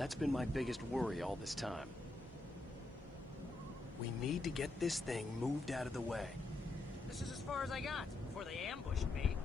That's been my biggest worry all this time. We need to get this thing moved out of the way. This is as far as I got before they ambushed me.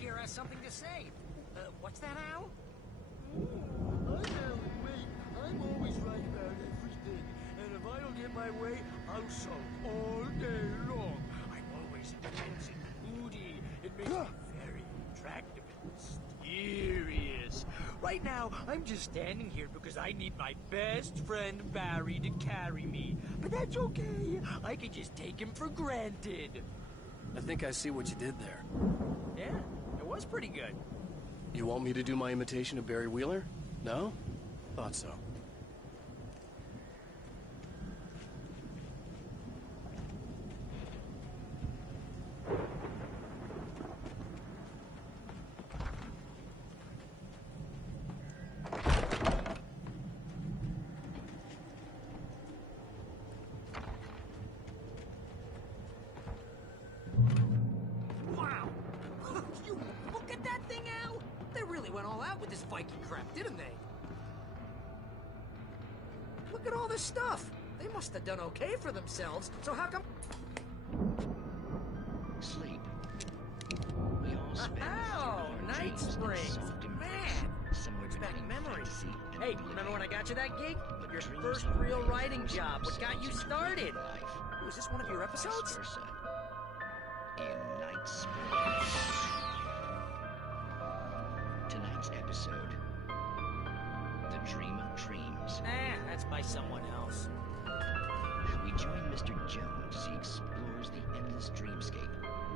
Here has something to say. What's that, Al? I'm Alan Wake. I'm always right about everything. And if I don't get my way, I'll sulk all day long. I'm always intense and moody. It makes me very attractive and mysterious. Right now, I'm just standing here because I need my best friend Barry to carry me. But that's okay. I can just take him for granted. I think I see what you did there. Yeah. It was pretty good. You want me to do my imitation of Barry Wheeler? No? Thought so. Went all out with this Viking crap, didn't they? Look at all this stuff. They must have done okay for themselves, so how come... Sleep. We all spend Night Springs. Man, brings back memories. Hey, remember when I got you that gig? Your first real writing job. What got you started? Was this one of your episodes? In Night Springs. Tonight's episode, The Dream of Dreams. That's by someone else. We join Mr. Jones as he explores the endless dreamscape,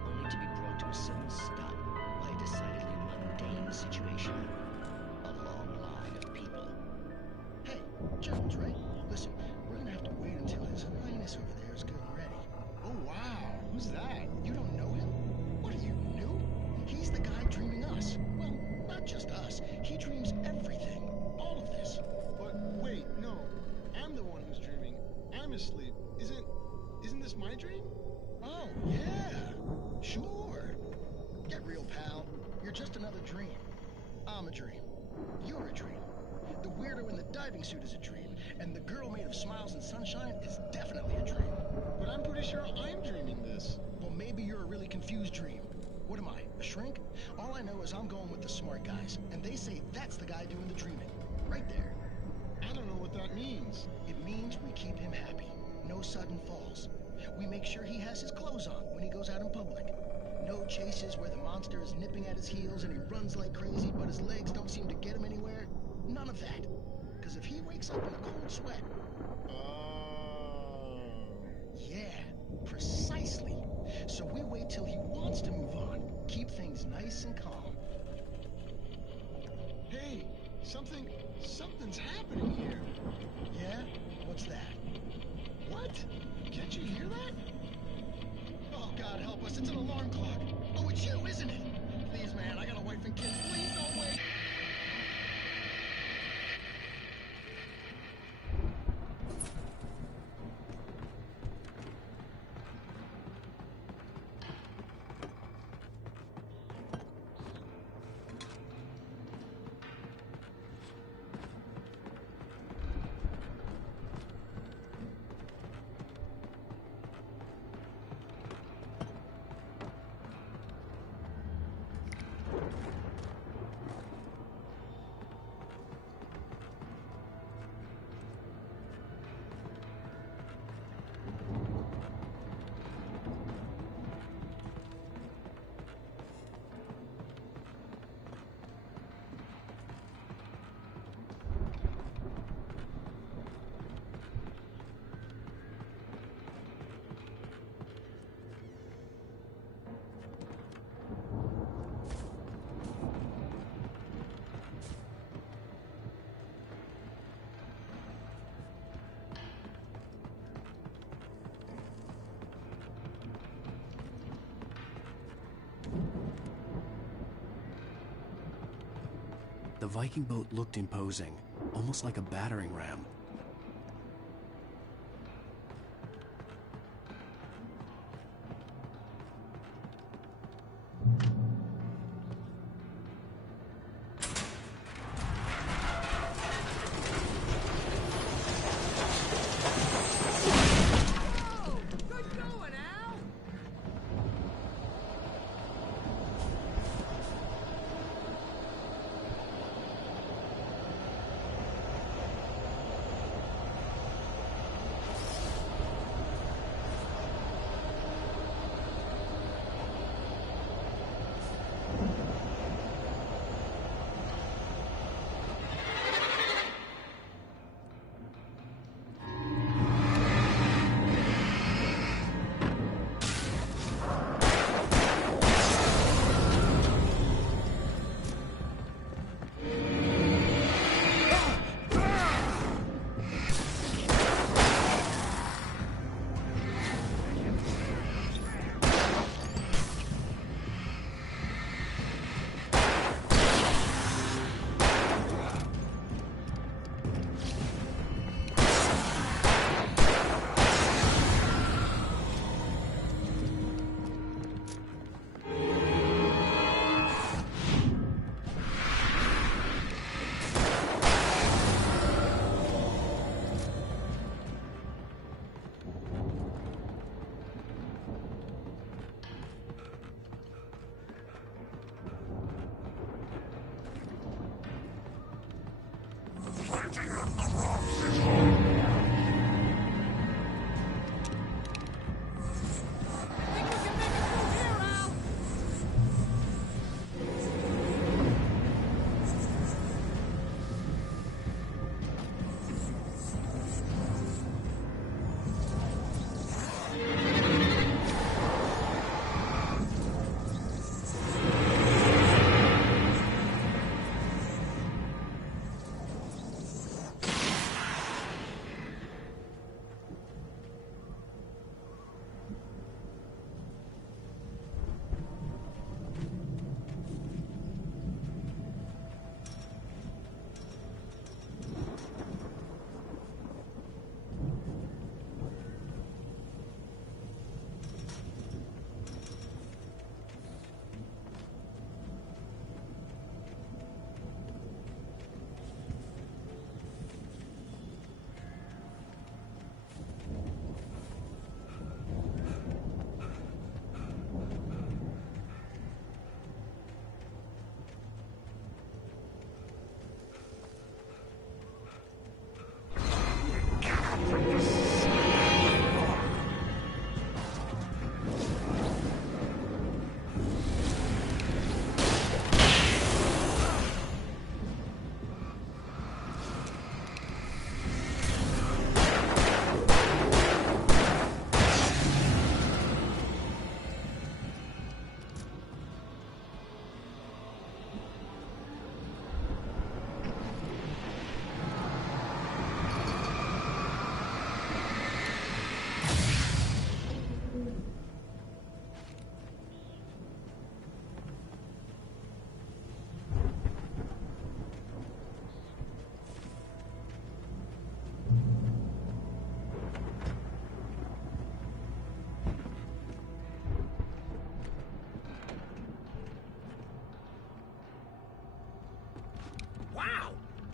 only to be brought to a sudden stop by a decidedly mundane situation. A long line of people. Hey, Jones, right? Listen, we're gonna have to wait until His Highness over there is good and ready. Oh, wow. Who's that? You don't know him? What are you, new? He's the guy dreaming us. Well, not just us. He dreams everything. All of this. But wait, no. I'm the one who's dreaming. I'm asleep. Isn't this my dream? Oh, yeah. Sure. Get real, pal. You're just another dream. I'm a dream. You're a dream. The weirdo in the diving suit is a dream. And the girl made of smiles and sunshine is definitely a dream. But I'm pretty sure I'm dreaming this. Well, maybe you're a really confused dream. What am I, a shrink? All I know is I'm going with the smart guys, and they say that's the guy doing the dreaming. Right there. I don't know what that means. It means we keep him happy. No sudden falls. We make sure he has his clothes on when he goes out in public. No chases where the monster is nipping at his heels and he runs like crazy, but his legs don't seem to get him anywhere. None of that. Because if he wakes up in a cold sweat... Oh. Yeah, precisely. So we wait till he wants to move on. Keep things nice and calm. Hey, something's happening here. Yeah? What's that? What? Can't you hear that? Oh, God help us, it's an alarm clock. Oh, it's you, isn't it? Please, man, I got a wife and kids. Please don't wait. The Viking boat looked imposing, almost like a battering ram.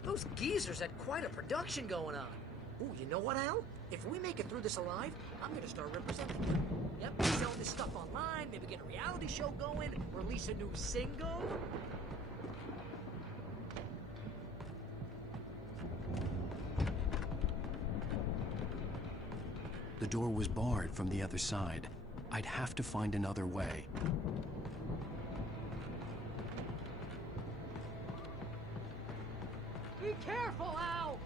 Those geezers had quite a production going on. Ooh, you know what, Al? If we make it through this alive, I'm gonna start representing them. Yep, sell this stuff online, maybe get a reality show going, release a new single. The door was barred from the other side. I'd have to find another way. Be careful, Al!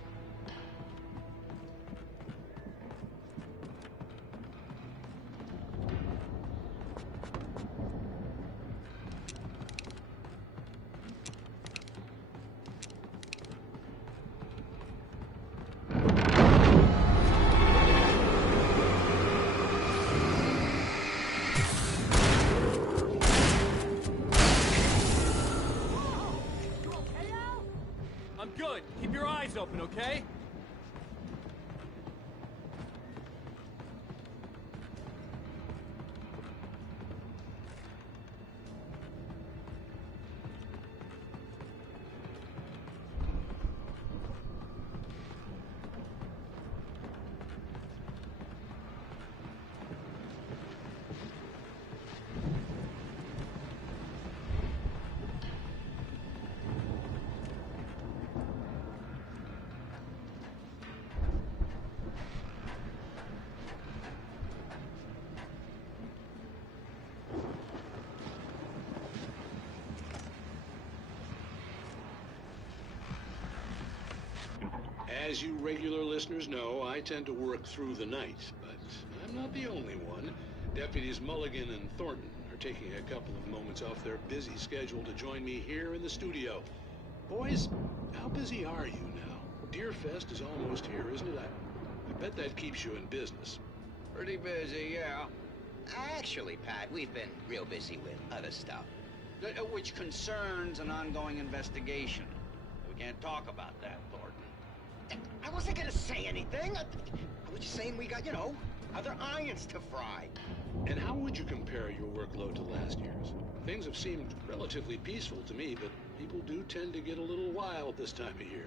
You okay, Al? eyes open, okay? As you regular listeners know, I tend to work through the night, but I'm not the only one. Deputies Mulligan and Thornton are taking a couple of moments off their busy schedule to join me here in the studio. Boys, how busy are you now? Deerfest is almost here, isn't it? I bet that keeps you in business. Pretty busy, yeah. Actually, Pat, we've been real busy with other stuff, which concerns an ongoing investigation. We can't talk about that, Thornton. I wasn't gonna say anything. I was just saying we got, other irons to fry. And how would you compare your workload to last year's? Things have seemed relatively peaceful to me, but people do tend to get a little wild this time of year.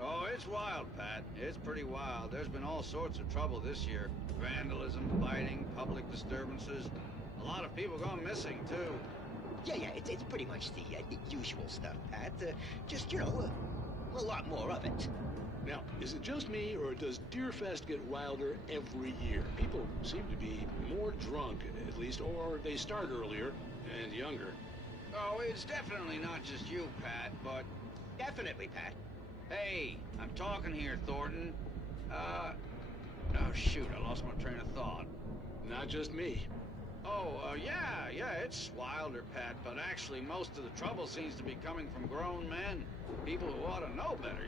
Oh, it's wild, Pat. It's pretty wild. There's been all sorts of trouble this year. Vandalism, fighting, public disturbances. A lot of people gone missing, too. Yeah, it's pretty much the usual stuff, Pat. Just, a lot more of it. Now, is it just me, or does Deerfest get wilder every year? People seem to be more drunk, at least, or they start earlier and younger. Oh, it's definitely not just you, Pat, but... Definitely, Pat. Hey, I'm talking here, Thornton. Oh, shoot, I lost my train of thought. Not just me. Yeah, it's wilder, Pat, but actually most of the trouble seems to be coming from grown men. People who ought to know better,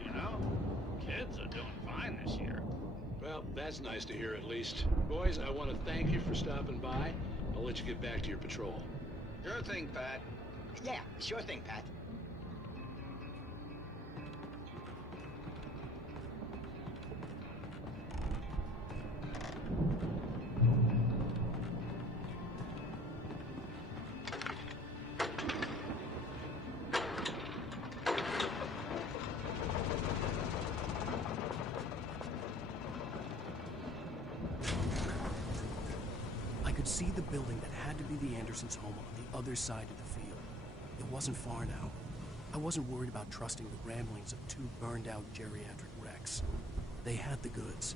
Kids are doing fine this year. Well, that's nice to hear at least. Boys, I want to thank you for stopping by. I'll let you get back to your patrol. Sure thing, Pat. Yeah, sure thing, Pat. See the building that had to be the Andersons' home on the other side of the field. It wasn't far now. I wasn't worried about trusting the ramblings of two burned-out geriatric wrecks. They had the goods.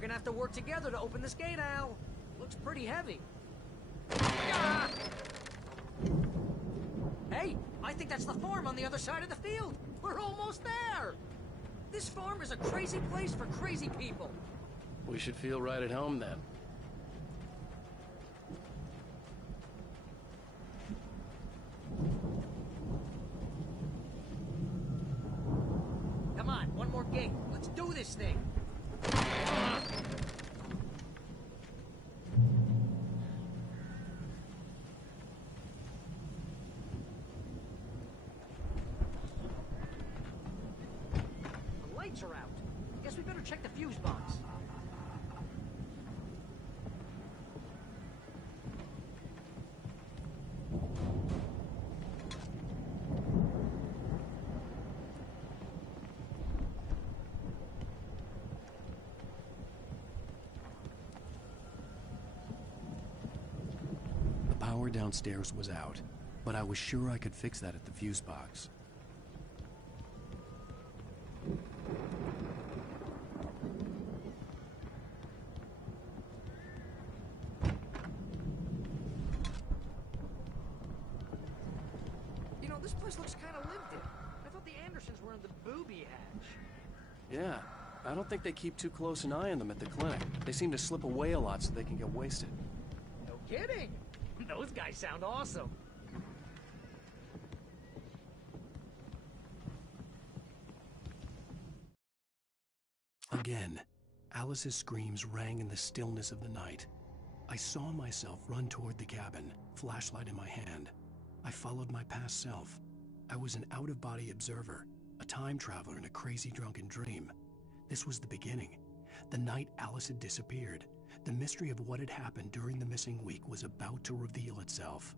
gonna have to work together to open this gate, Al. Looks pretty heavy. Ah! Hey, I think that's the farm on the other side of the field. We're almost there. This farm is a crazy place for crazy people. We should feel right at home then. Come on, one more gate. Let's do this thing. The lights are out. Guess we better check the fuse box. Power downstairs was out, but I was sure I could fix that at the fuse box. You know, this place looks kind of lived in. I thought the Andersons were in the booby hatch. Yeah, I don't think they keep too close an eye on them at the clinic. They seem to slip away a lot so they can get wasted. No kidding. Those guys sound awesome. Again, Alice's screams rang in the stillness of the night. I saw myself run toward the cabin, flashlight in my hand. I followed my past self. I was an out-of-body observer, a time traveler in a crazy drunken dream. This was the beginning. The night Alice had disappeared. The mystery of what had happened during the missing week was about to reveal itself.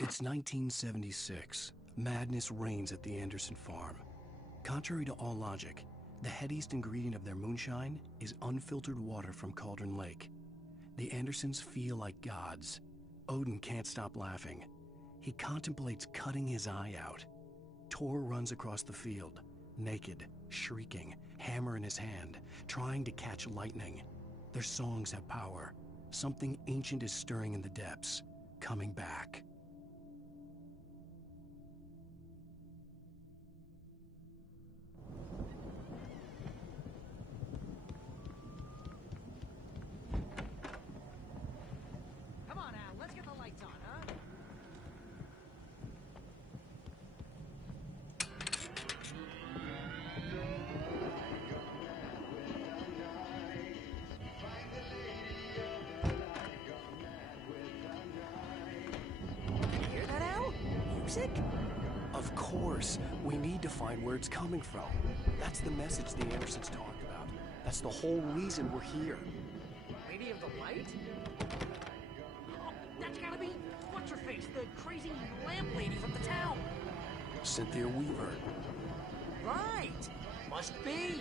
It's 1976. Madness reigns at the Anderson farm. Contrary to all logic, the headiest ingredient of their moonshine is unfiltered water from Cauldron Lake. The Andersons feel like gods. Odin can't stop laughing. He contemplates cutting his eye out. Tor runs across the field, naked, shrieking, hammer in his hand, trying to catch lightning. Their songs have power. Something ancient is stirring in the depths, coming back. Come on, Al, let's get the lights on, huh? You hear that, Al? Music? Of course, we need to find where it's coming from. That's the message the Andersons talked about. That's the whole reason we're here. Lady of the Light? Oh, that's gotta be what's-her-face, the crazy lamp lady from the town. Cynthia Weaver. Right. Must be.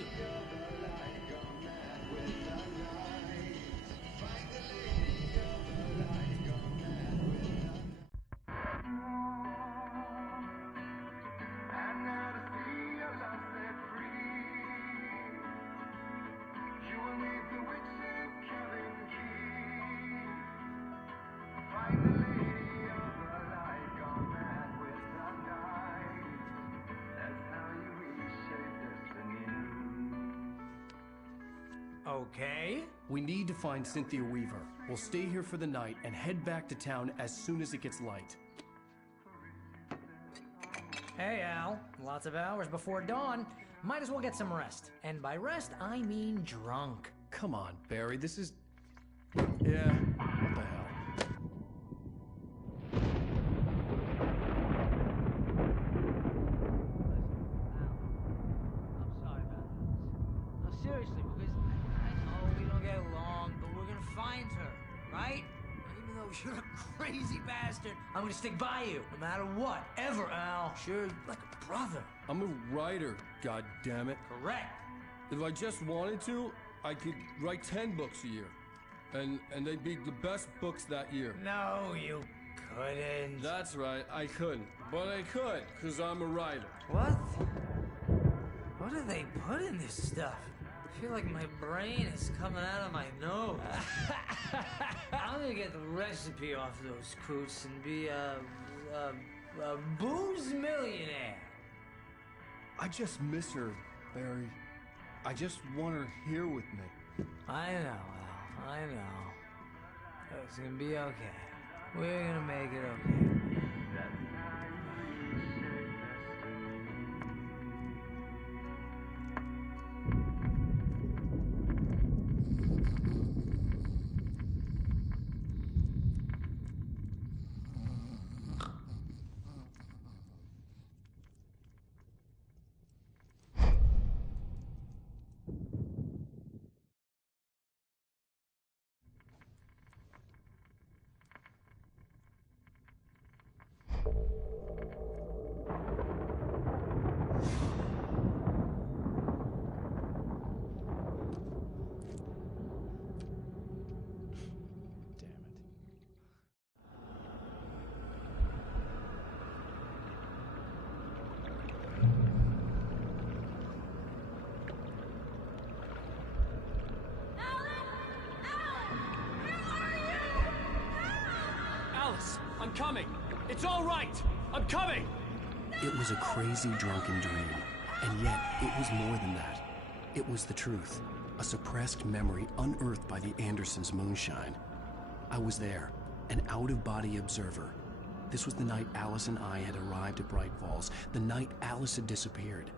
Okay. We need to find Cynthia Weaver. We'll stay here for the night and head back to town as soon as it gets light. Hey, Al. Lots of hours before dawn. Might as well get some rest. And by rest, I mean drunk. Come on, Barry, this is... Yeah, what the hell? I'm sorry about this. No, seriously, because I know we don't get along, but we're gonna find her, right? Even though you're a crazy bastard, I'm gonna stick by you, no matter what, ever, Al. Sure, like a brother. I'm a writer, goddammit. Correct. If I just wanted to, I could write 10 books a year. And they'd be the best books that year. No, you couldn't. That's right, I couldn't. But I could, because I'm a writer. What? What do they put in this stuff? I feel like my brain is coming out of my nose. I'm gonna get the recipe off those coots and be a booze millionaire. I just miss her, Barry. I just want her here with me. I know, Al. I know. It's gonna be okay. We're gonna make it okay. Alice, I'm coming. It's all right. I'm coming. It was a crazy, drunken dream. And yet, it was more than that. It was the truth. A suppressed memory unearthed by the Andersons' moonshine. I was there, an out-of-body observer. This was the night Alice and I had arrived at Bright Falls, the night Alice had disappeared.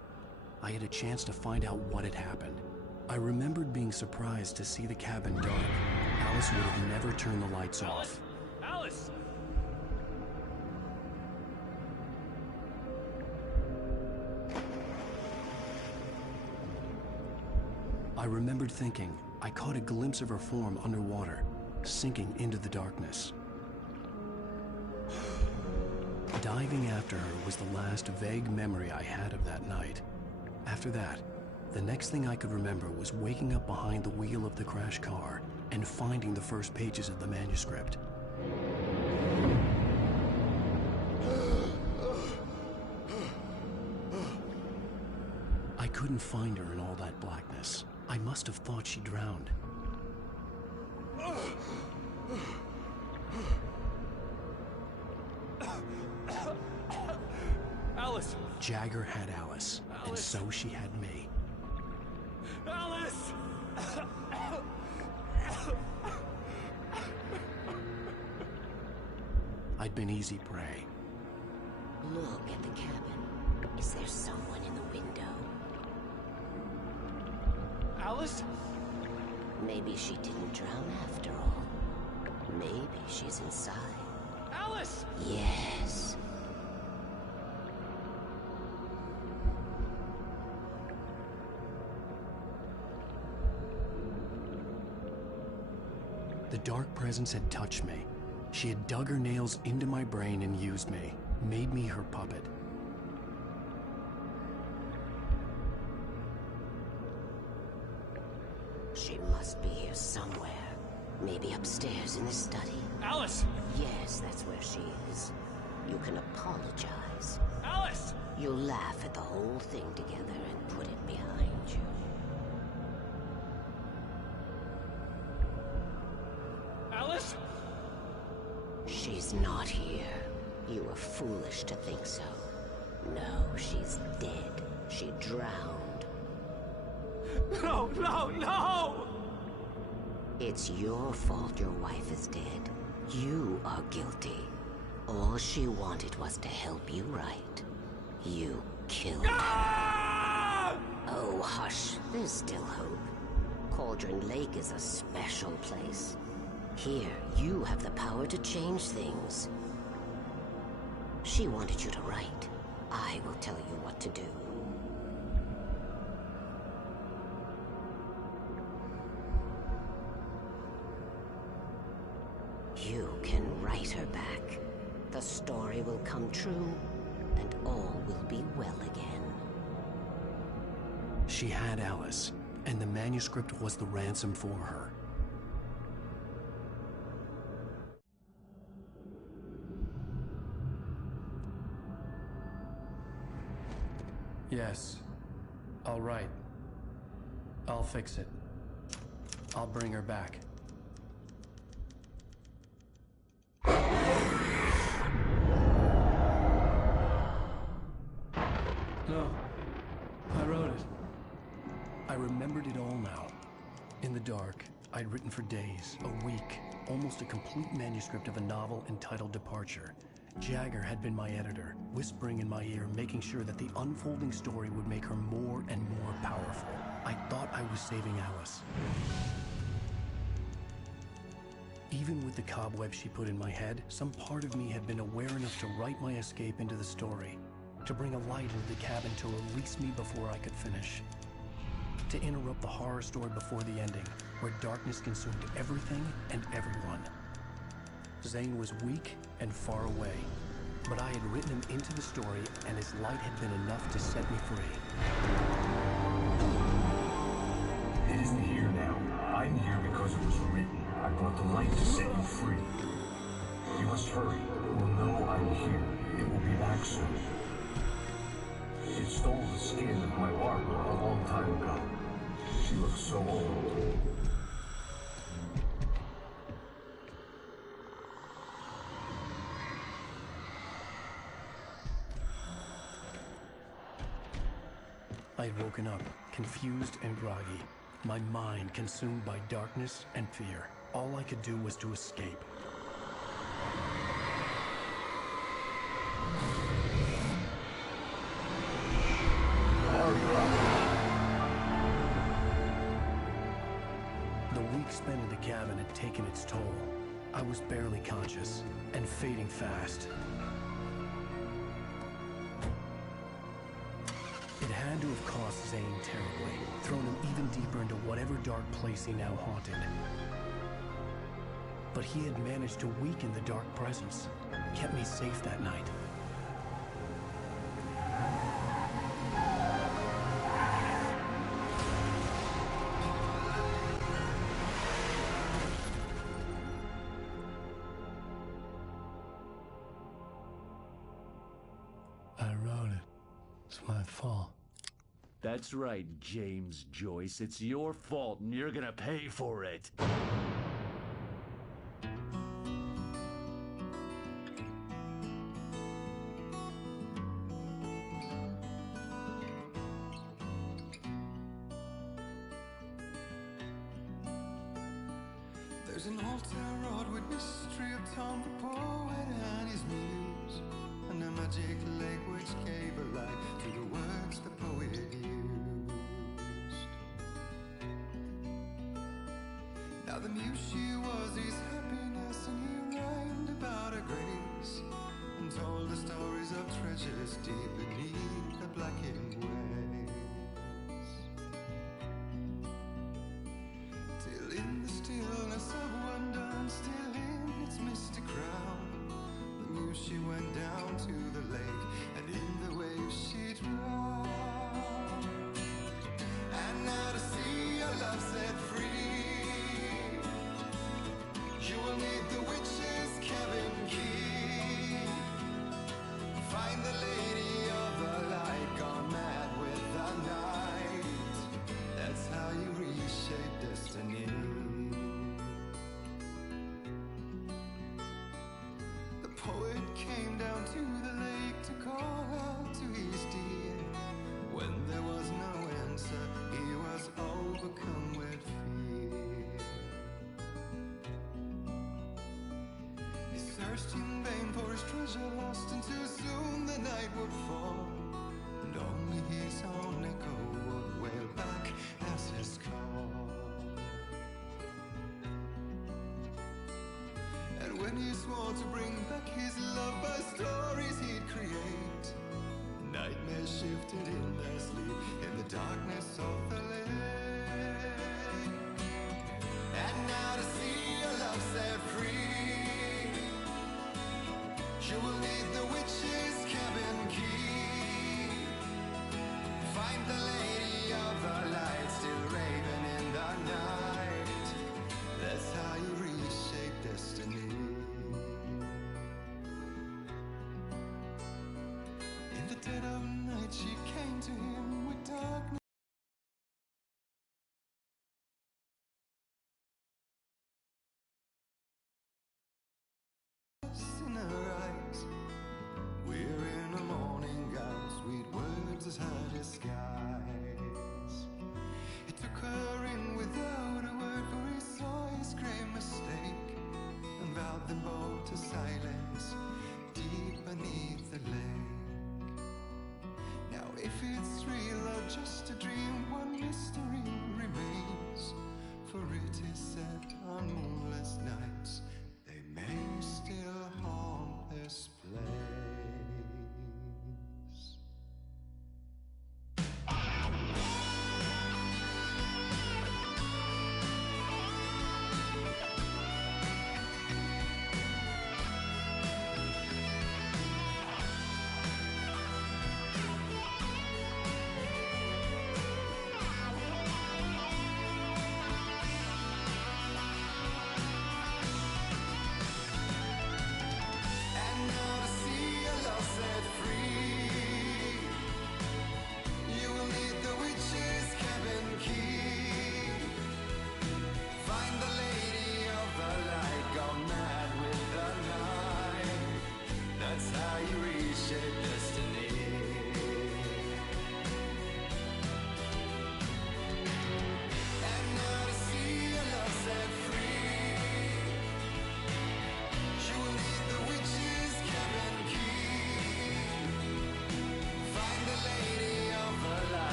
I had a chance to find out what had happened. I remembered being surprised to see the cabin dark. Alice would have never turned the lights off. Alice! I remembered thinking I caught a glimpse of her form underwater, sinking into the darkness. Diving after her was the last vague memory I had of that night. After that, the next thing I could remember was waking up behind the wheel of the crashed car and finding the first pages of the manuscript. I couldn't find her in all that blackness. I must have thought she drowned. Alice! Jagger had Alice, and so she had me. Alice! I'd been easy prey. Look at the cabin. Is there someone in the window? Alice? Maybe she didn't drown after all. Maybe she's inside. Alice! Yes. The dark presence had touched me. She had dug her nails into my brain and used me, made me her puppet. She must be here somewhere. Maybe upstairs in the study. Alice! Yes, that's where she is. You can apologize. Alice! You'll laugh at the whole thing together and put it behind you. Alice? She's not here. You were foolish to think so. No, she's dead. She drowned. No, no, no! It's your fault your wife is dead. You are guilty. All she wanted was to help you right. You killed her. Oh, hush. There's still hope. Cauldron Lake is a special place. Here, you have the power to change things. She wanted you to write. I will tell you what to do. You can write her back. The story will come true, and all will be well again. She had Alice, and the manuscript was the ransom for her. Yes. All right. I'll fix it. I'll bring her back. No. I wrote it. I remembered it all now. In the dark, I'd written for days, a week, almost a complete manuscript of a novel entitled Departure. Jagger had been my editor, whispering in my ear, making sure that the unfolding story would make her more and more powerful. I thought I was saving Alice. Even with the cobweb she put in my head, some part of me had been aware enough to write my escape into the story, to bring a light into the cabin to release me before I could finish, to interrupt the horror story before the ending, where darkness consumed everything and everyone. Zane was weak and far away, but I had written him into the story, and his light had been enough to set me free. It isn't here now. I'm here because it was written. I brought the light to set you free. You must hurry. It will know I'm here. It will be back soon. It stole the skin of my Barbara a long time ago. She looks so old. I had woken up, confused and groggy, my mind consumed by darkness and fear. All I could do was to escape. The week spent in the cabin had taken its toll. I was barely conscious, and fading fast. It had to have cost Zane terribly, thrown him even deeper into whatever dark place he now haunted. But he had managed to weaken the dark presence, kept me safe that night. I wrote it. It's my fault. That's right, James Joyce. It's your fault, and you're gonna pay for it. There's an old town road with mystery of Tom the poet and his muse, and a magic lake which gave a light to the words the poet used. Now the muse she was his happiness, and he rhymed about her grace, and told the stories of treasures deep beneath the blackened waves. Till in the stillness of wonder, still in its misty crown, the muse she went down to the lake, and in the waves she drowned. And now to see your love set free, you will need the witch's cabin key. Find the lady of the light, gone mad with the night. That's how you reshape destiny. The poet came down to the lake to call out to his dear. When there was no answer, he was overcome with fear. He searched in vain for his treasure lost, and too soon the night would fall, and only his own echo would wail back as his call. And when he swore to bring back his love by stories he'd create, nightmares shifted in their sleep in the darkness of the lake. And now to see your love set free, you will need the witch's cabin key. Find the lady of the light, still raving in the night. That's how you reshape destiny. In the dead of night she came to him,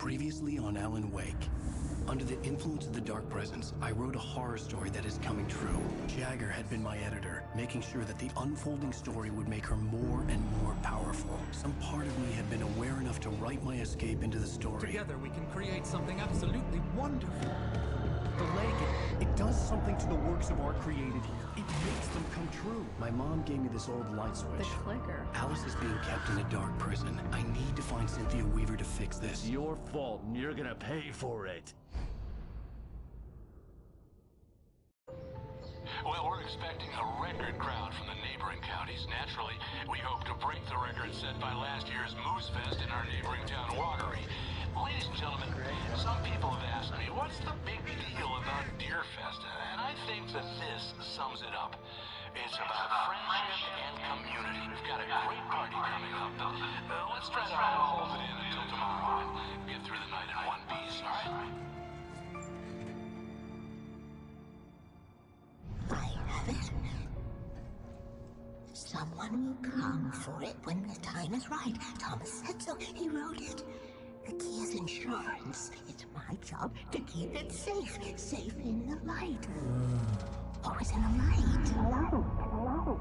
Previously on Alan Wake. Under the influence of the dark presence, I wrote a horror story that is coming true. Jagger had been my editor, making sure that the unfolding story would make her more and more powerful. Some part of me had been aware enough to write my escape into the story. Together we can create something absolutely wonderful. The leg, it does something to the works of art created here. It makes them come true. My mom gave me this old light switch. The clicker. Alice is being kept in a dark prison. I need to find Cynthia Weaver to fix this. It's your fault, and you're gonna pay for it. Well, we're expecting a record crowd from the neighboring counties. Naturally, we hope to break the record set by last year's Moose Fest in our neighboring town, Watery. Ladies and gentlemen, some people have asked me, what's the big deal about Deer Fest? And I think that this sums it up. It's about friendship and community. We've got a great party coming up, but let's try to hold it in until tomorrow and get through the night in one piece, all right? I have it. Someone will come for it when the time is right. Thomas said so. He wrote it. The key is insurance. It's my job to keep it safe. Safe in the light. Always in the light. Hello.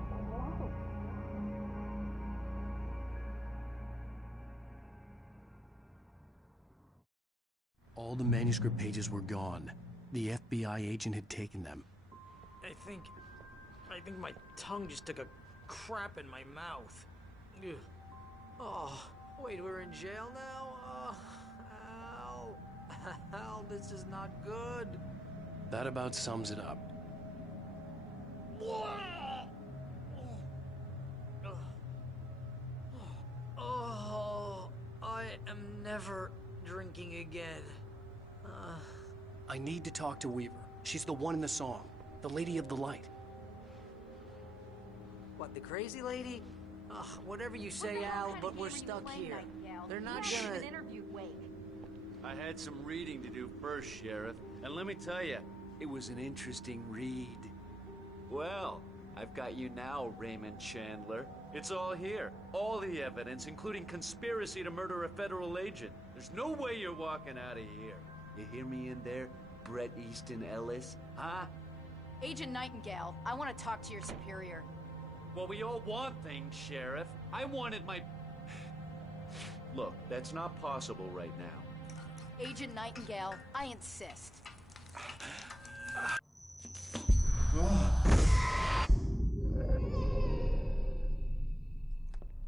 All the manuscript pages were gone. The FBI agent had taken them. I think my tongue just took a crap in my mouth. Ugh. Oh, wait, we're in jail now? Oh, Al, this is not good. That about sums it up. Oh, I am never drinking again. I need to talk to Weaver. She's the one in the song. The Lady of the Light. What, the crazy lady? Ugh, whatever you say, Al, but we're stuck here. They're not gonna... I had some reading to do first, Sheriff, and let me tell you, it was an interesting read. Well, I've got you now, Raymond Chandler. It's all here. All the evidence, including conspiracy to murder a federal agent. There's no way you're walking out of here. You hear me in there, Bret Easton Ellis? Huh? Agent Nightingale, I want to talk to your superior. Well, we all want things, Sheriff. I wanted my... Look, that's not possible right now. Agent Nightingale, I insist.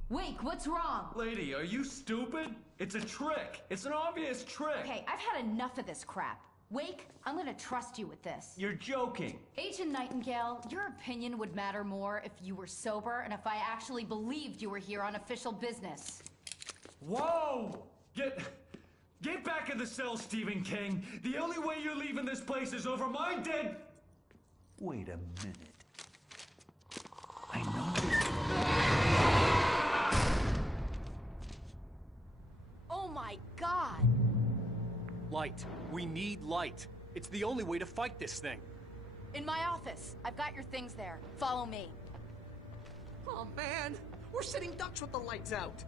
Wake, what's wrong? Lady, are you stupid? It's a trick. It's an obvious trick. Okay, I've had enough of this crap. Wake, I'm gonna trust you with this. You're joking. Agent Nightingale, your opinion would matter more if you were sober and if I actually believed you were here on official business. Whoa! Get back in the cell, Stephen King. The only way you're leaving this place is over my dead... Wait a minute. I know this. Oh my God! Light. We need light. It's the only way to fight this thing. In my office. I've got your things there. Follow me. Oh man, we're sitting ducks with the lights out.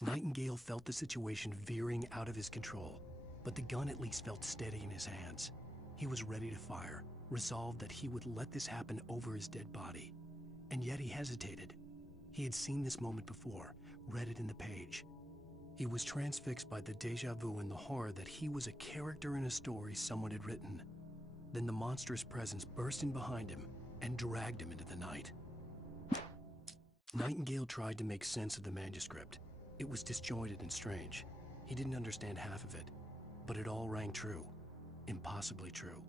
Nightingale felt the situation veering out of his control, but the gun at least felt steady in his hands. He was ready to fire, resolved that he would let this happen over his dead body. And yet he hesitated. He had seen this moment before, read it in the page. He was transfixed by the déjà vu and the horror that he was a character in a story someone had written. Then the monstrous presence burst in behind him and dragged him into the night. Nightingale tried to make sense of the manuscript. It was disjointed and strange. He didn't understand half of it, but it all rang true. Impossibly true.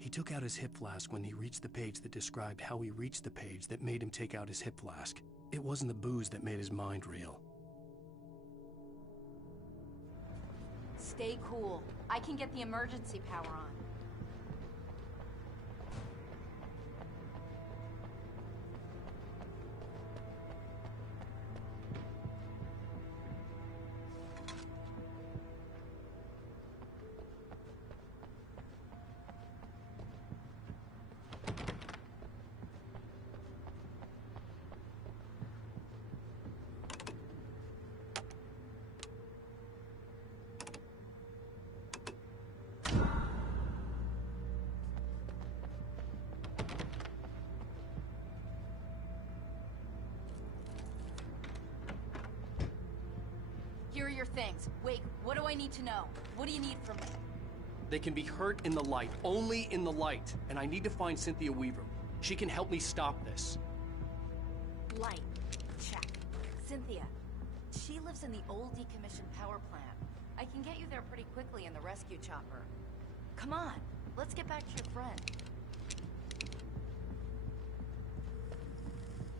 He took out his hip flask when he reached the page that described how he reached the page that made him take out his hip flask. It wasn't the booze that made his mind reel. Stay cool. I can get the emergency power on. your things. Wait, what do I need to know? What do you need from me? They can be hurt in the light, only in the light. And I need to find Cynthia Weaver. She can help me stop this. Light. Check. Cynthia. She lives in the old decommissioned power plant. I can get you there pretty quickly in the rescue chopper. Come on, let's get back to your friend.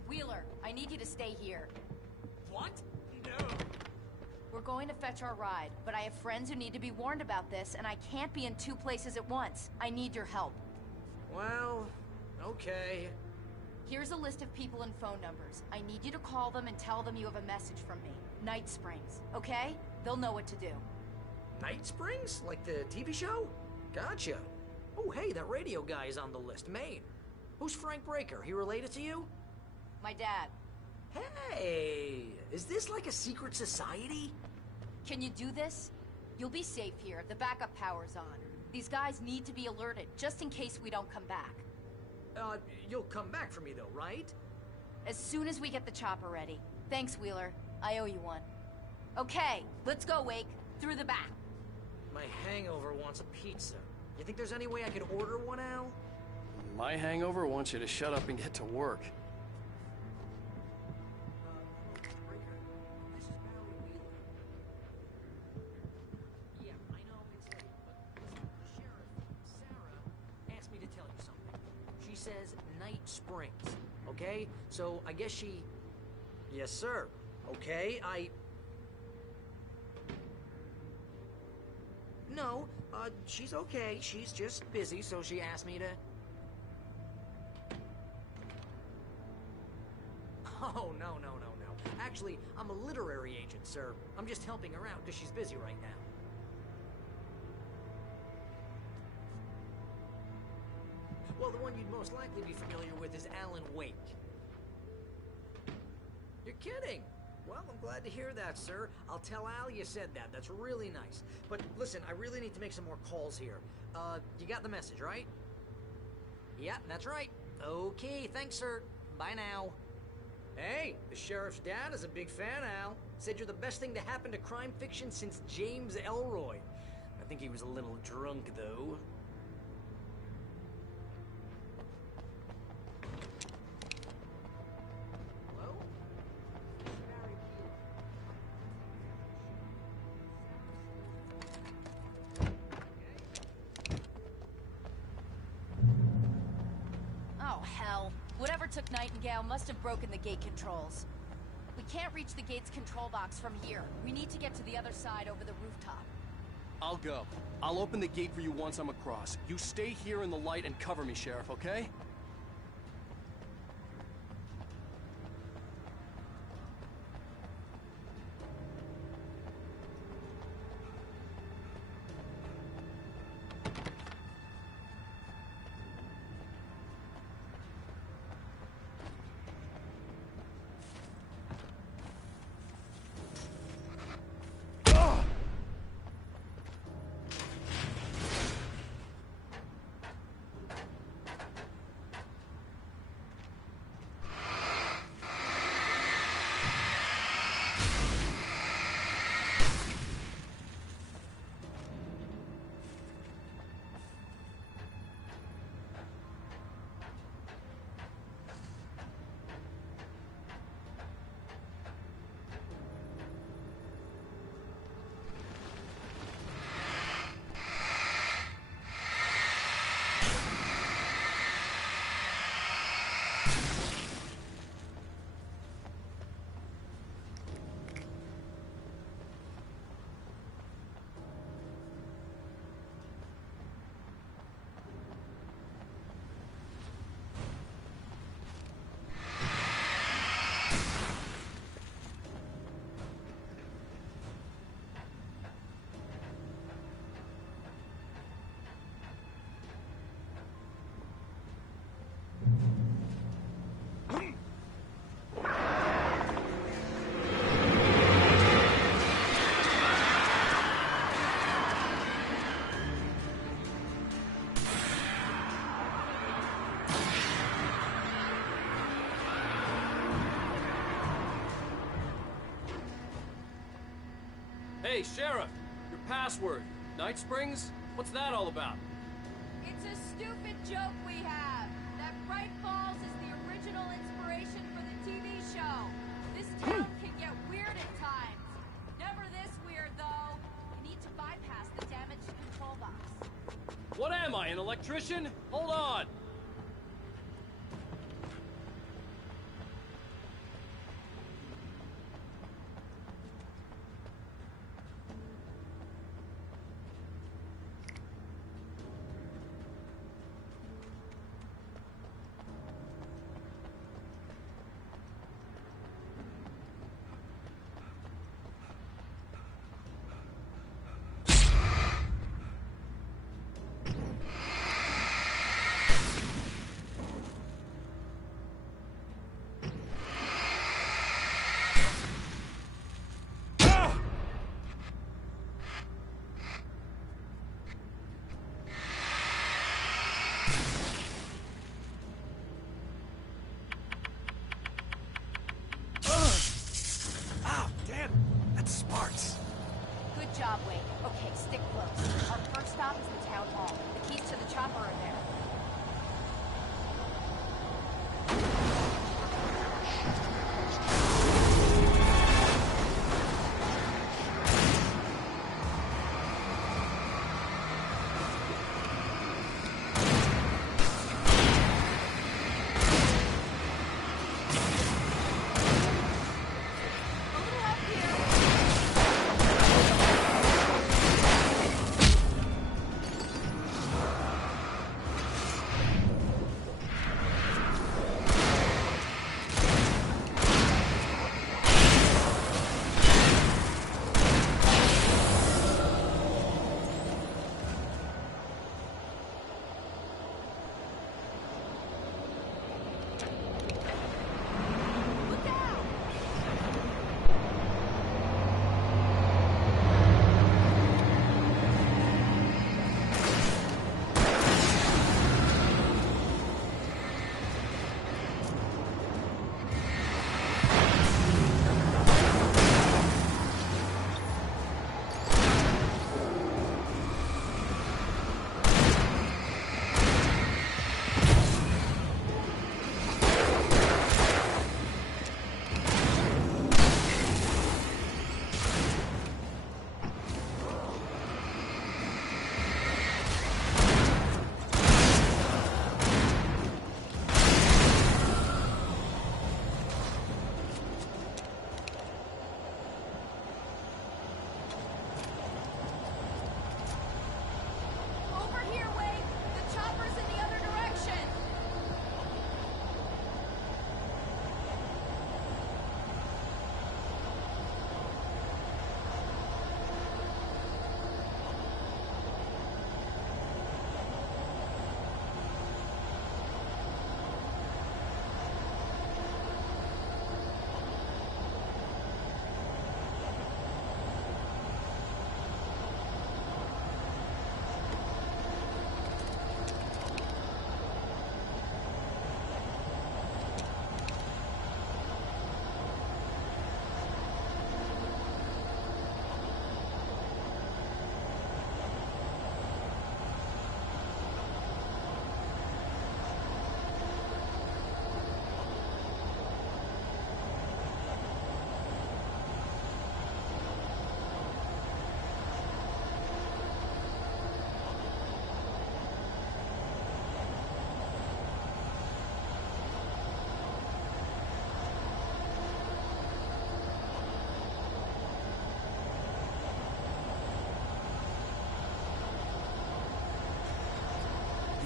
Wheeler, I need you to stay here. What? No. We're going to fetch our ride, but I have friends who need to be warned about this, and I can't be in 2 places at once. I need your help. Well, okay. Here's a list of people and phone numbers. I need you to call them and tell them you have a message from me. Night Springs, okay? They'll know what to do. Night Springs? Like the TV show? Gotcha. Oh, hey, that radio guy is on the list. Maine. Who's Frank Breaker? He related to you? My dad. Hey, is this like a secret society? Can you do this? You'll be safe here. The backup power's on. These guys need to be alerted, just in case we don't come back. You'll come back for me though, right? As soon as we get the chopper ready. Thanks, Wheeler. I owe you one. Okay, let's go, Wake. Through the back. My hangover wants a pizza. You think there's any way I could order one, Al? My hangover wants you to shut up and get to work. Says Night Springs, okay? So I guess she... Yes, sir. Okay, No, she's okay. She's just busy, so she asked me to... Oh, no. Actually, I'm a literary agent, sir. I'm just helping her out because she's busy right now. Well, the one you'd most likely be familiar with is Alan Wake. You're kidding? Well, I'm glad to hear that, sir. I'll tell Al you said that. That's really nice. But listen, I really need to make some more calls here. You got the message, right? Yeah, that's right. Okay, thanks, sir. Bye now. Hey, the sheriff's dad is a big fan, Al. Said you're the best thing to happen to crime fiction since James Elroy. I think he was a little drunk, though. Whatever took Nightingale must have broken the gate controls. We can't reach the gate's control box from here. We need to get to the other side over the rooftop. I'll go. I'll open the gate for you once I'm across. You stay here in the light and cover me, Sheriff, okay? Hey, Sheriff! Your password. Night Springs? What's that all about? It's a stupid joke we have. That Bright Falls is the original inspiration for the TV show. This town can get weird at times. Never this weird, though. You need to bypass the damaged control box. What am I, an electrician? Hold on! Sparks. Good job, Wade. Okay, stick close. Our first stop is the town hall. The keys to the chopper are there.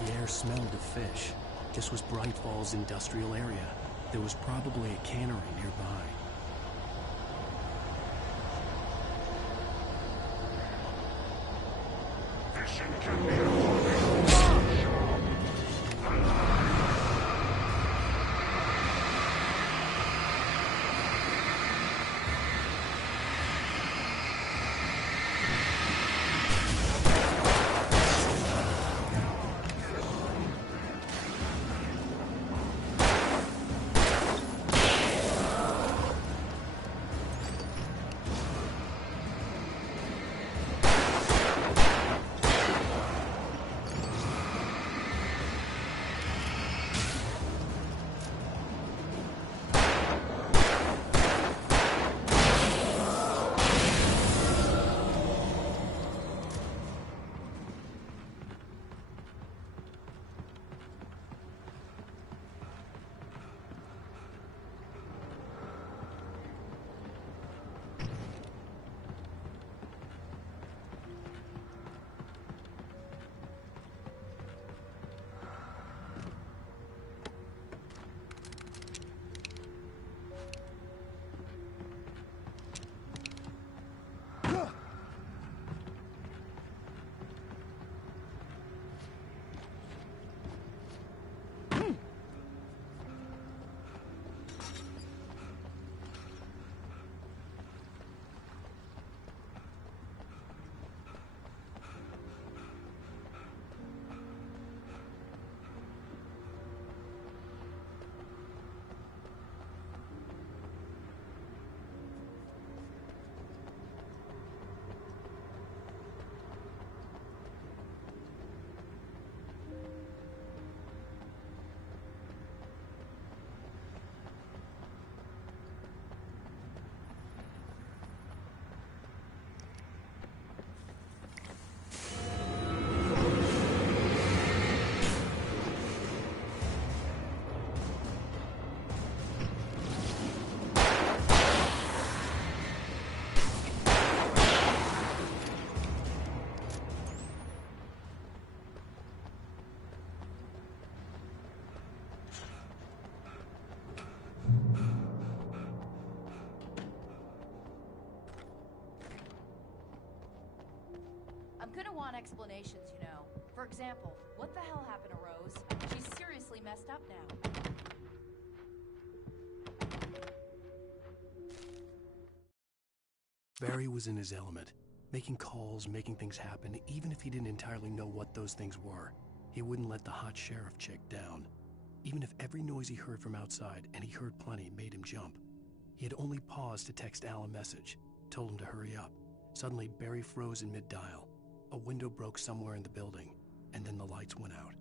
The air smelled of fish. This was Bright Falls industrial area. There was probably a cannery nearby. I'm gonna want explanations, you know. For example, what the hell happened to Rose? She's seriously messed up now. Barry was in his element, making calls, making things happen, even if he didn't entirely know what those things were. He wouldn't let the hot sheriff chick down. Even if every noise he heard from outside, and he heard plenty, made him jump. He had only paused to text Al a message, told him to hurry up. Suddenly, Barry froze in mid-dial. A window broke somewhere in the building, and then the lights went out.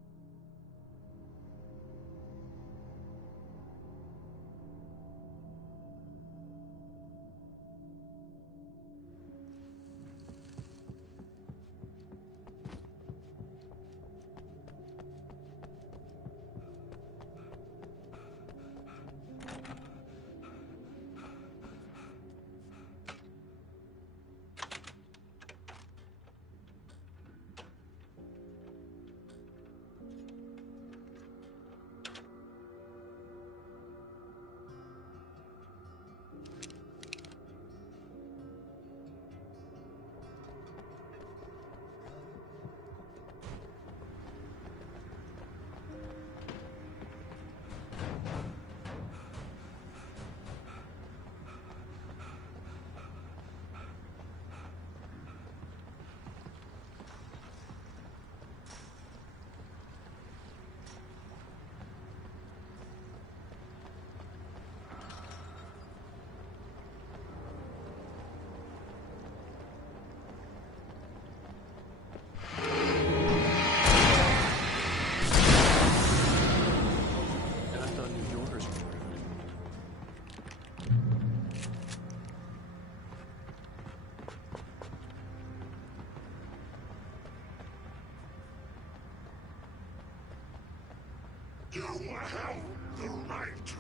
You have the right to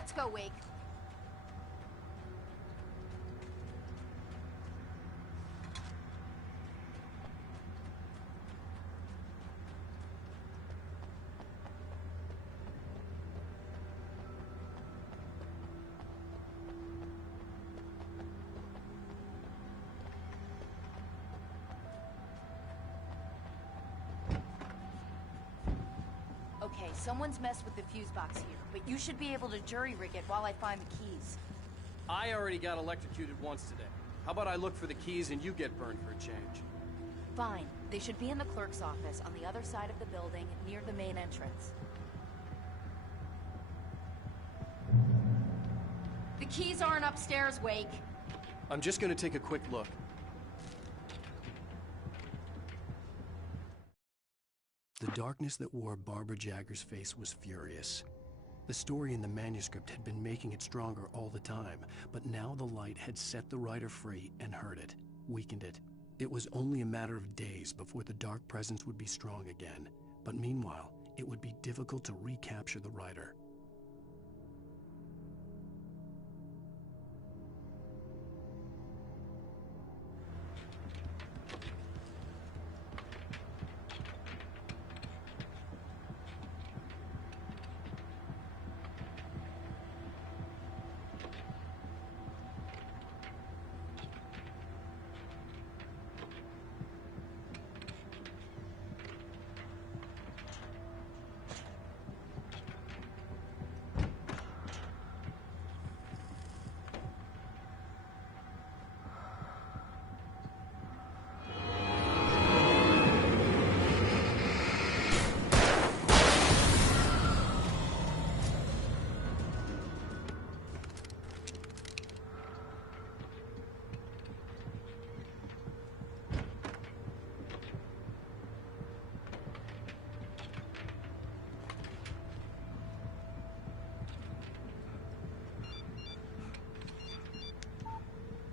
Let's go, Wake. Okay, someone's messed with the fuse box here, but you should be able to jury-rig it while I find the keys. I already got electrocuted once today. How about I look for the keys and you get burned for a change? Fine. They should be in the clerk's office on the other side of the building, near the main entrance. The keys aren't upstairs, Wake. I'm just gonna take a quick look. The darkness that wore Barbara Jagger's face was furious. The story in the manuscript had been making it stronger all the time, but now the light had set the writer free and hurt it, weakened it. It was only a matter of days before the dark presence would be strong again, but meanwhile, it would be difficult to recapture the writer.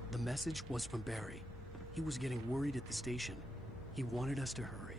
The message was from Barry. He was getting worried at the station. He wanted us to hurry.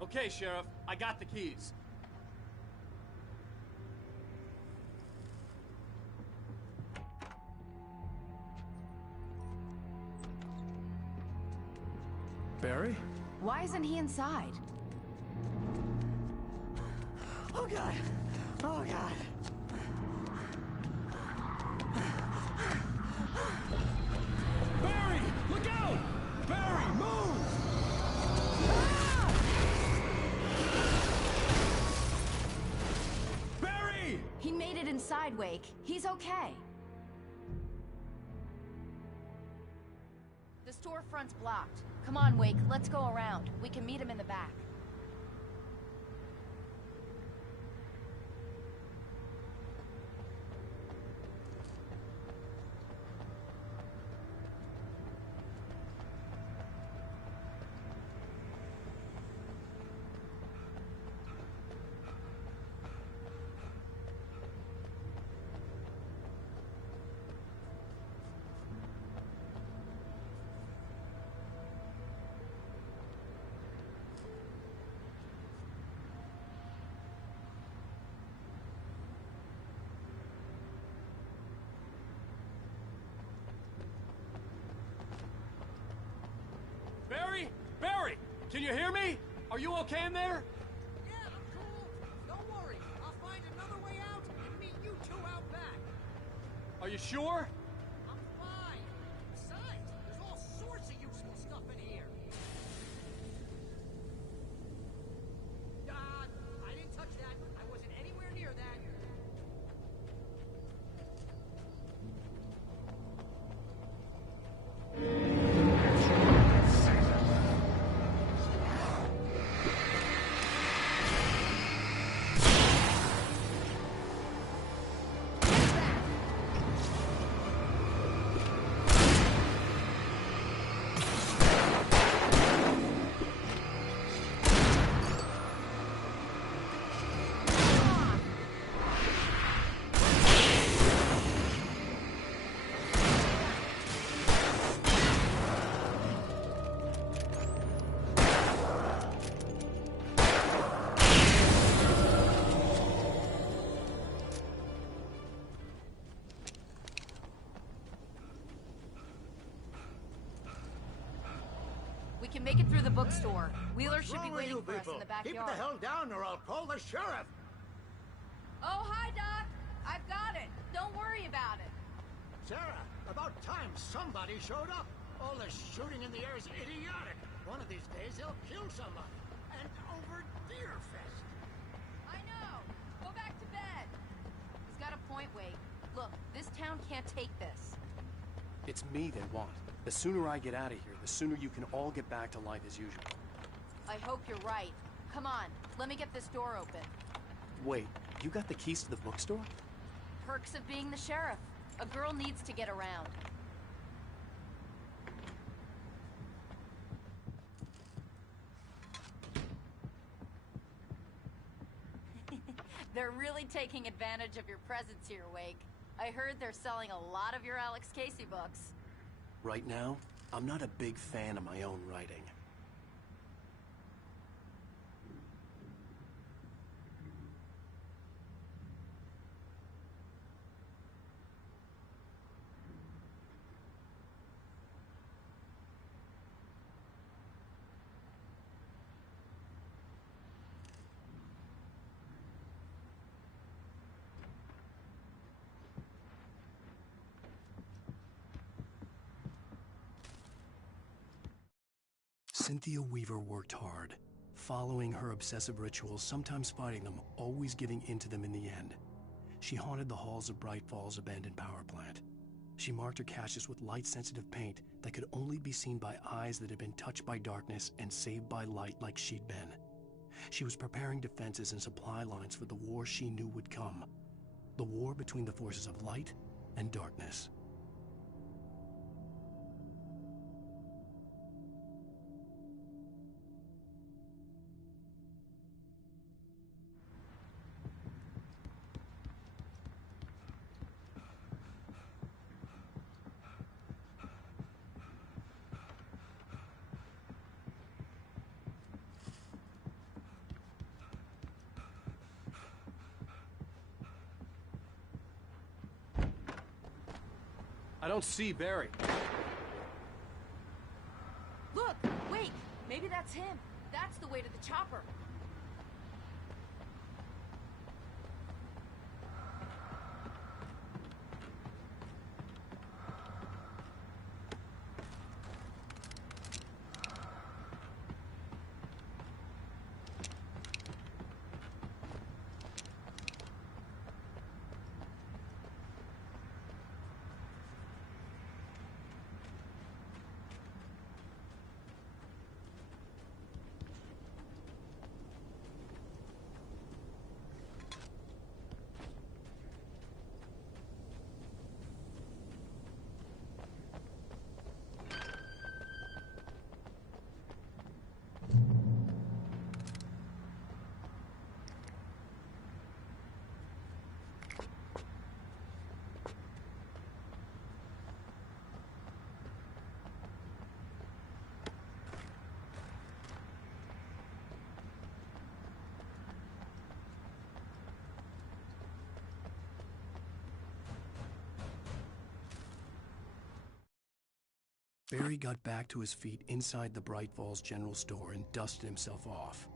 Okay, Sheriff, I got the keys. Barry? Why isn't he inside? Oh, God. Oh, God. Barry! Look out! Barry, move! Barry! He made it inside, Wake. He's okay. The storefront's blocked. Come on, Wake. Let's go around. We can meet him in the back. Can you hear me? Are you okay in there? Yeah, I'm cool. Don't worry. I'll find another way out and meet you two out back. Are you sure? I'm fine. Besides, there's all sorts of useful stuff in here. I didn't touch that. I wasn't anywhere near that. We can make it through the bookstore. Wheeler should be Wrong with waiting you for us in people? the backyard. Keep the hell down or I'll call the sheriff. Oh, hi, Doc. I've got it. Don't worry about it. Sarah, about time somebody showed up. All this shooting in the air is idiotic. One of these days they'll kill somebody. And over Deer Fest. I know. Go back to bed. He's got a point, Wade. Look, this town can't take this. It's me they want. The sooner I get out of here, the sooner you can all get back to life as usual. I hope you're right. Come on, let me get this door open. Wait, you got the keys to the bookstore? Perks of being the sheriff. A girl needs to get around. They're really taking advantage of your presence here, Wake. I heard they're selling a lot of your Alex Casey books. Right now, I'm not a big fan of my own writing. Cynthia Weaver worked hard, following her obsessive rituals, sometimes fighting them, always giving in to them in the end. She haunted the halls of Bright Falls' abandoned power plant. She marked her caches with light-sensitive paint that could only be seen by eyes that had been touched by darkness and saved by light like she'd been. She was preparing defenses and supply lines for the war she knew would come. The war between the forces of light and darkness. I don't see Barry. Look! Wait! Maybe that's him. That's the way to the chopper. Barry got back to his feet inside the Bright Falls General Store and dusted himself off.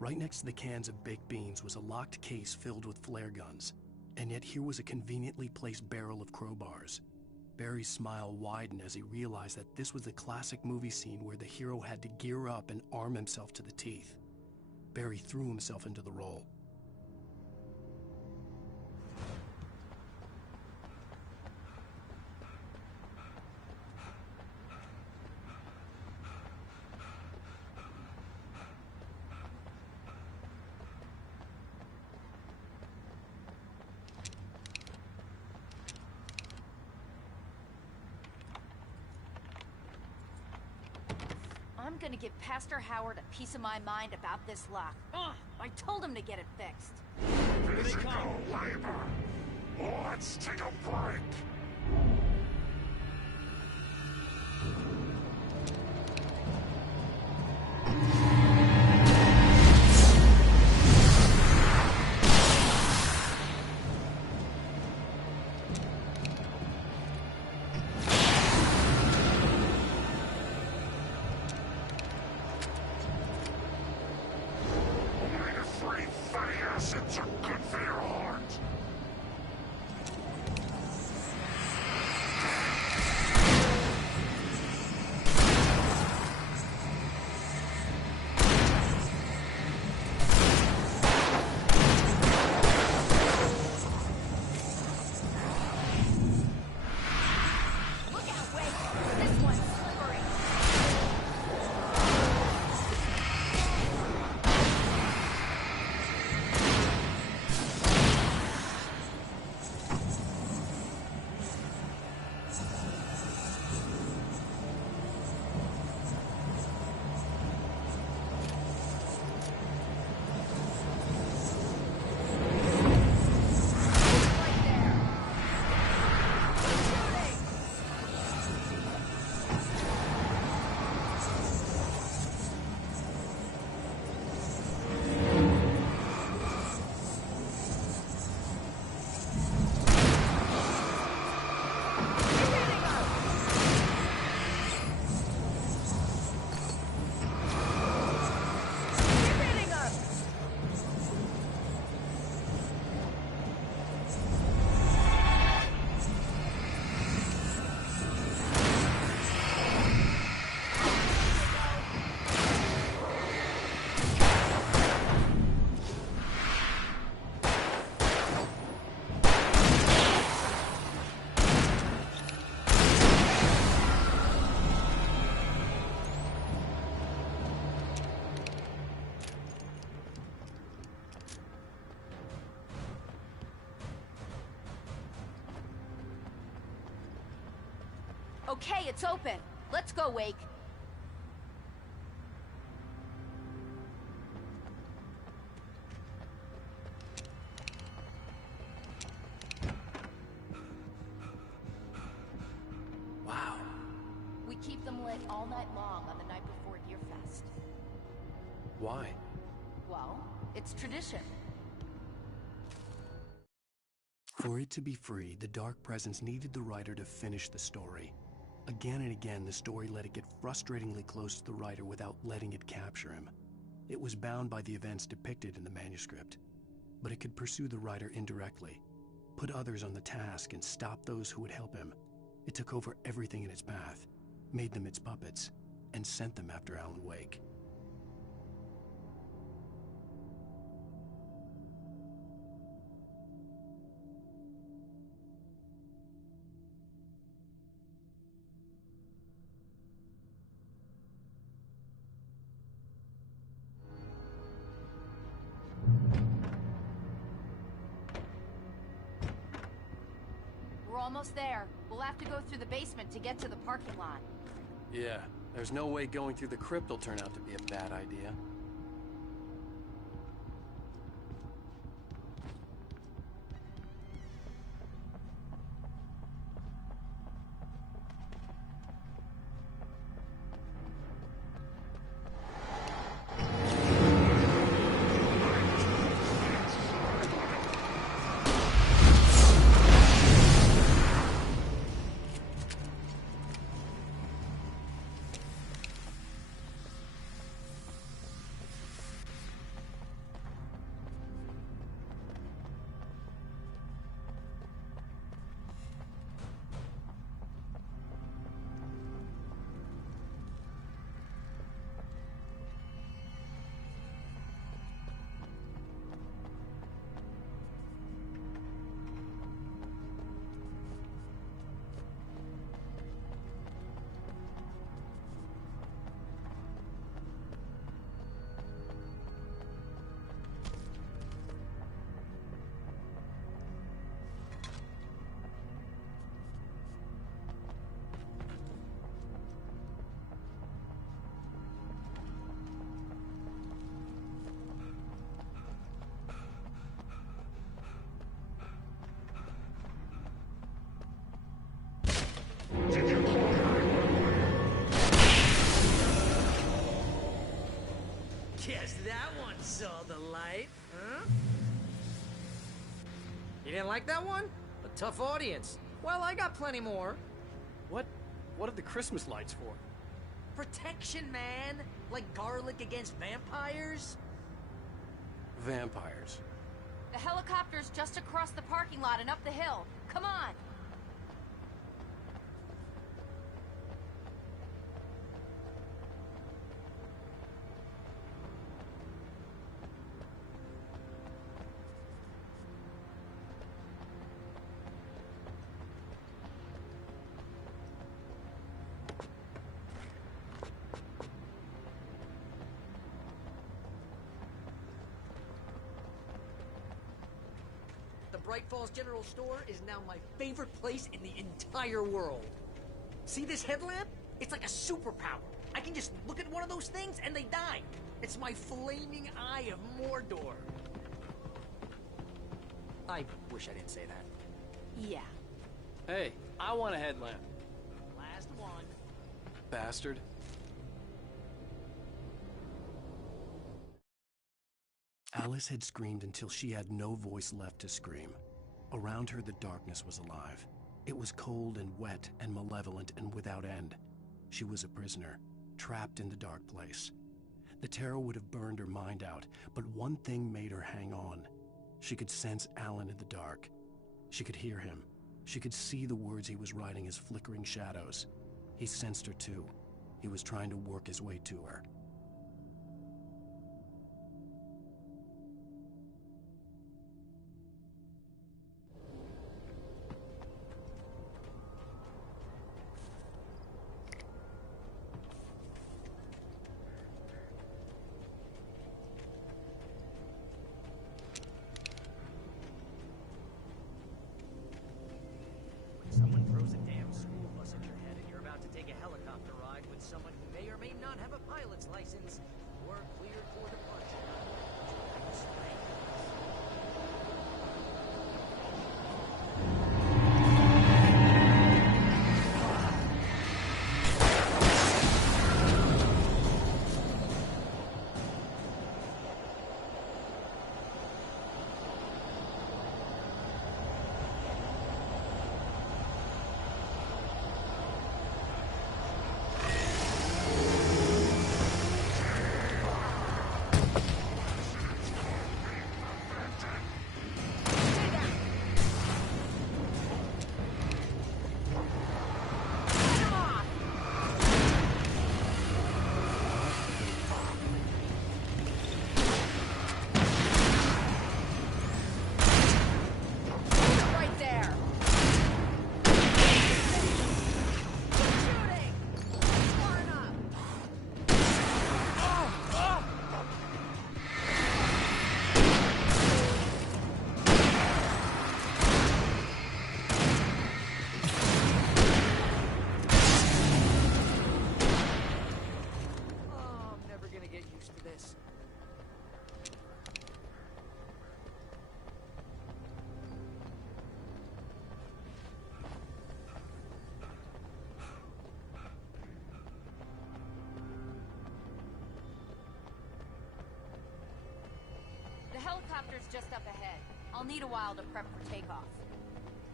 Right next to the cans of baked beans was a locked case filled with flare guns, and yet here was a conveniently placed barrel of crowbars. Barry's smile widened as he realized that this was the classic movie scene where the hero had to gear up and arm himself to the teeth. Barry threw himself into the role. I'm gonna give Pastor Howard a piece of my mind about this lock. I told him to get it fixed. Physical labor. Let's take a break. Acids are good for your heart. Okay, it's open. Let's go, Wake. Wow. We keep them lit all night long on the night before Deerfest. Why? Well, it's tradition. For it to be free, the Dark Presence needed the writer to finish the story. Again and again, the story let it get frustratingly close to the writer without letting it capture him. It was bound by the events depicted in the manuscript, but it could pursue the writer indirectly, put others on the task, and stop those who would help him. It took over everything in its path, made them its puppets, and sent them after Alan Wake. We're almost there. We'll have to go through the basement to get to the parking lot. Yeah, there's no way going through the crypt will turn out to be a bad idea. that one saw the light, huh? You didn't like that one? A tough audience. Well, I got plenty more. What are the Christmas lights for? Protection, man. Like garlic against vampires. Vampires. The helicopter's just across the parking lot and up the hill. Come on! Bright Falls General Store is now my favorite place in the entire world. See this headlamp? It's like a superpower. I can just look at one of those things and they die. It's my flaming eye of Mordor. I wish I didn't say that. Yeah. Hey, I want a headlamp. Last one. Bastard. Alice had screamed until she had no voice left to scream. Around her, the darkness was alive. It was cold and wet and malevolent and without end. She was a prisoner, trapped in the dark place. The terror would have burned her mind out, but one thing made her hang on. She could sense Alan in the dark. She could hear him. She could see the words he was writing as flickering shadows. He sensed her too. He was trying to work his way to her. Someone throws a damn school bus at your head and you're about to take a helicopter ride with someone who may or may not have a pilot's license or cleared for departure. The helicopter's just up ahead. I'll need a while to prep for takeoff.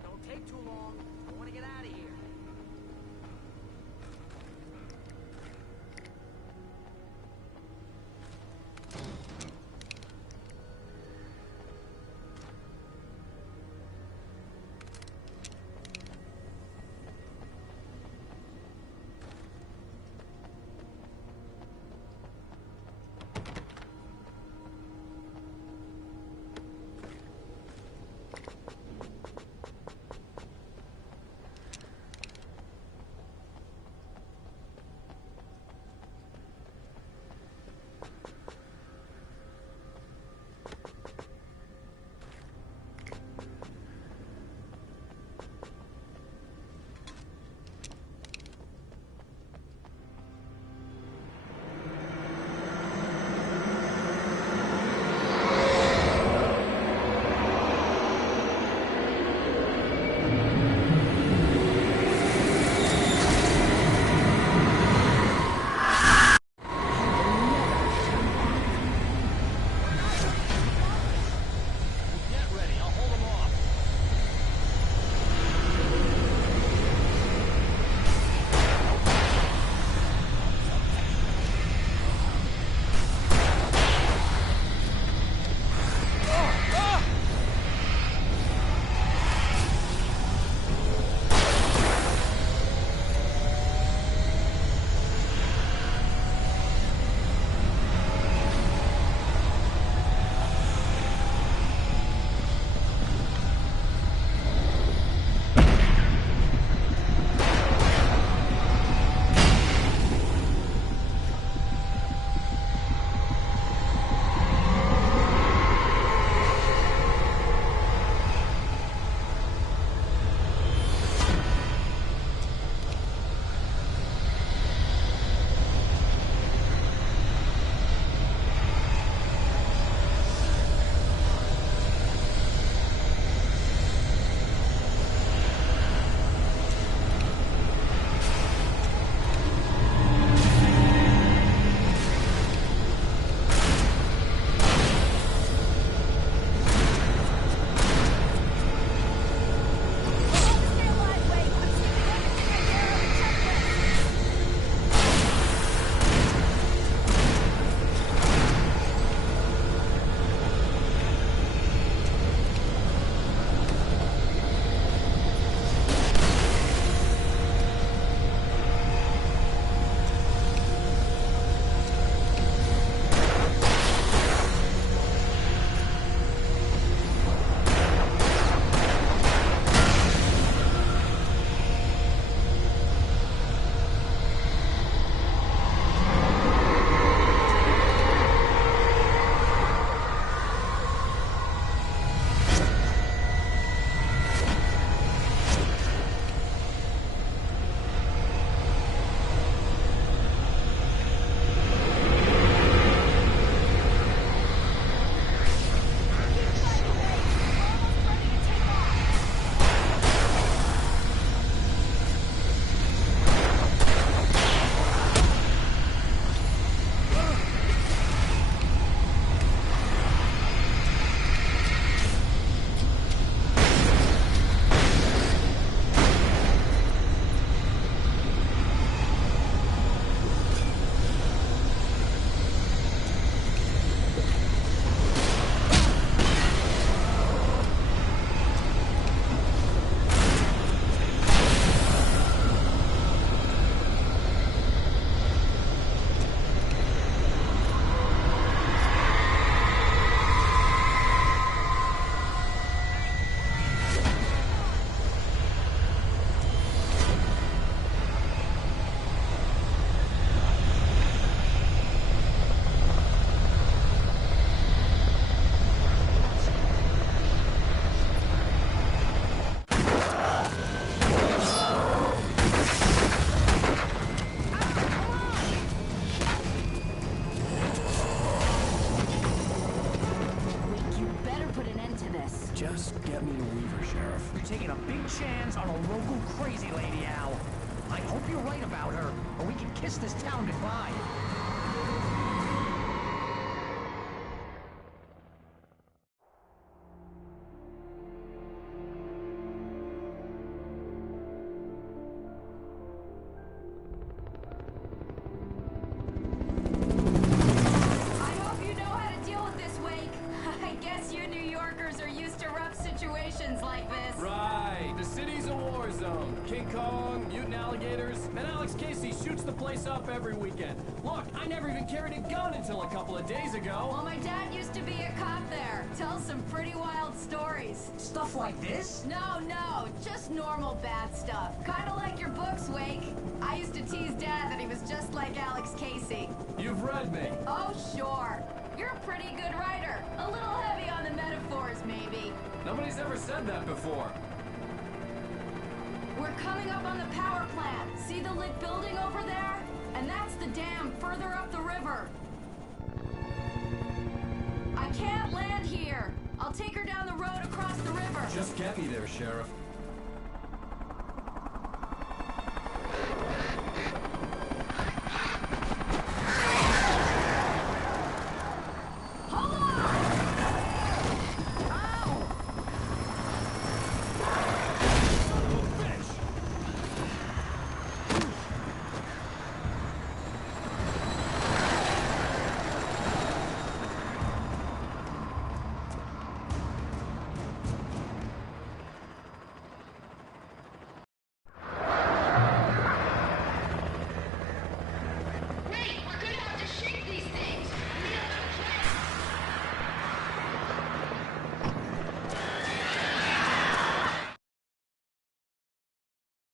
Don't take too long. I want to get out of here. chance on a local crazy lady, Al. I hope you're right about her, or we can kiss this town goodbye. Like this. Right. The city's a war zone. King Kong, mutant alligators, and Alex Casey shoots the place up every weekend. Look, I never even carried a gun until a couple of days ago. Well, my dad used to be a cop there. Tells some pretty wild stories. Stuff like this? No, just normal bad stuff. Kinda like your books, Wake. I used to tease Dad that he was just like Alex Casey. You've read me. Oh, sure. You're a pretty good writer. A little heavy on the metaphors, maybe. Nobody's ever said that before. We're coming up on the power plant. See the lit building over there? And that's the dam further up the river. I can't land here. I'll take her down the road across the river. Just get me there, Sheriff.